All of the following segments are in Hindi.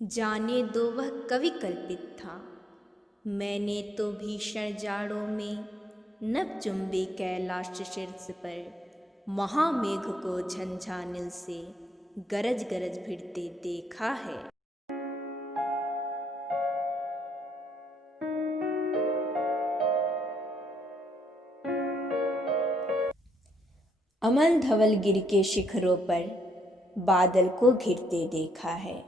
जाने दो वह कवि कल्पित था। मैंने तो भीषण जाड़ों में नभ चुंबी कैलाश शीर्ष पर महामेघ को झंझानिल से गरज गरज भिड़ते देखा है। अमल धवल गिर के शिखरों पर बादल को घिरते देखा है।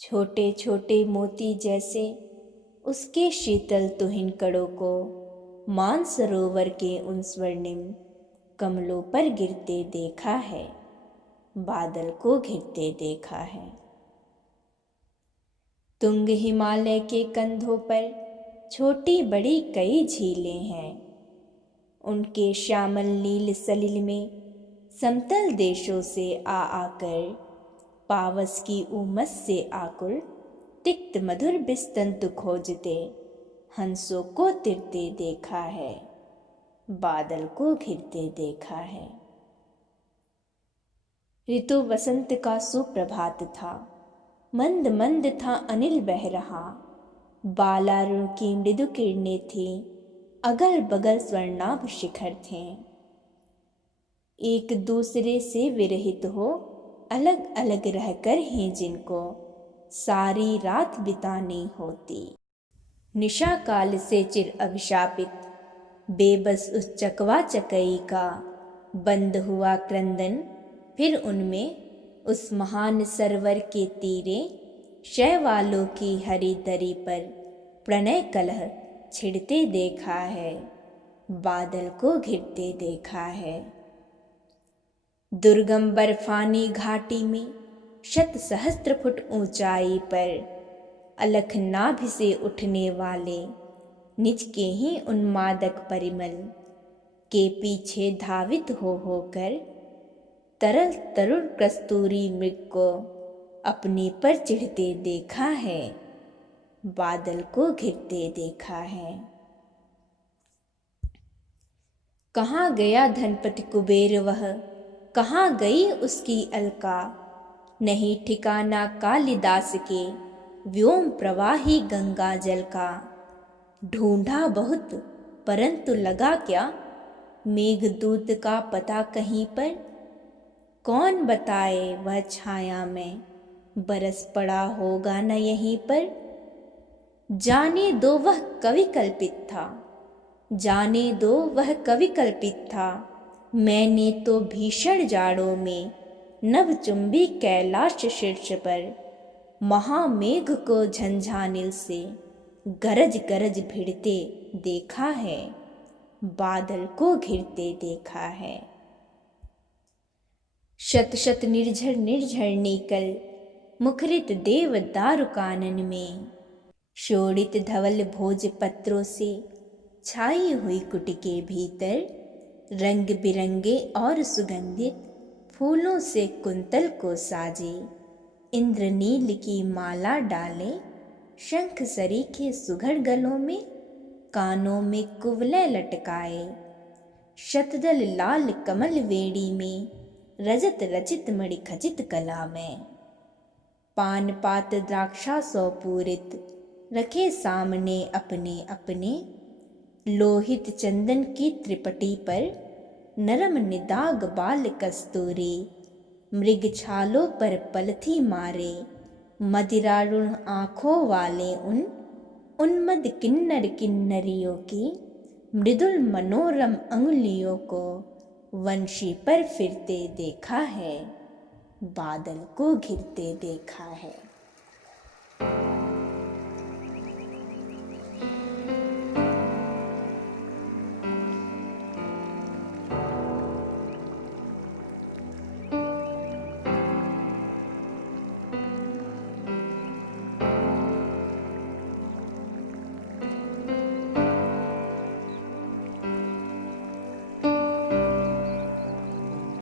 छोटे छोटे मोती जैसे उसके शीतल तुहिन कड़ों को मानसरोवर के उन स्वर्णिम कमलों पर गिरते देखा है, बादल को घिरते देखा है। तुंग हिमालय के कंधों पर छोटी बड़ी कई झीलें हैं। उनके श्यामल नील सलिल में समतल देशों से आ आकर पावस की उमस से आकुल तिक्त मधुर बिस्तंतु खोजते हंसों को तिरते देखा है, बादल को घिरते देखा है। ऋतु वसंत का सुप्रभात था। मंद मंद था अनिल बह रहा। बालारुण की मृदु किरणें थी, अगल बगल स्वर्णाभ शिखर थे। एक दूसरे से विरहित हो अलग अलग रहकर हैं जिनको सारी रात बितानी होती। निशा काल से चिर अभिशापित बेबस उस चकवा चकई का बंद हुआ क्रंदन, फिर उनमें उस महान सरवर के तीरे शैवालों की हरी दरी पर प्रणय कलह छिड़ते देखा है, बादल को घिरते देखा है। दुर्गम बर्फानी घाटी में शत सहस्त्र फुट ऊंचाई पर अलख नाभि से उठने वाले निज के ही उन्मादक परिमल के पीछे धावित हो होकर तरल तरुण कस्तूरी मृग को अपने पर चिढ़ते देखा है, बादल को घिरते देखा है। कहाँ गया धनपति कुबेर वह, कहाँ गई उसकी अलका, नहीं ठिकाना कालिदास के व्योम प्रवाही गंगा जल का। ढूंढा बहुत परंतु लगा क्या, मेघदूत का पता कहीं पर। कौन बताए वह छाया में बरस पड़ा होगा न यहीं पर। जाने दो वह कवि कल्पित था, जाने दो वह कवि कल्पित था। मैंने तो भीषण जाड़ों में नभ चुंबी कैलाश शीर्ष पर महामेघ को झंझानिल से गरज गरज भिड़ते देखा है, बादल को घिरते देखा है। शत शत निर्झर निर्झर निकल मुखरित देव दारु कानन में शोणित धवल भोज पत्रों से छाई हुई कुटी के भीतर रंग बिरंगे और सुगंधित फूलों से कुंतल को साजे इंद्रनील की माला डाले शंख सरीखे सुघड़ गलों में कानों में कुवलय लटकाए शतदल लाल कमल वेणी में रजत रचित मणि खचित कला में पान पात द्राक्षा सौ पूरित रखे सामने अपने अपने लोहित चंदन की त्रिपटी पर नरम निदाग बाल कस्तूरी मृग छालों पर पलथी मारे मदिरारुण आँखों वाले उन उन्मद किन्नर किन्नरियों की मृदुल मनोरम अंगुलियों को वंशी पर फिरते देखा है, बादल को घिरते देखा है।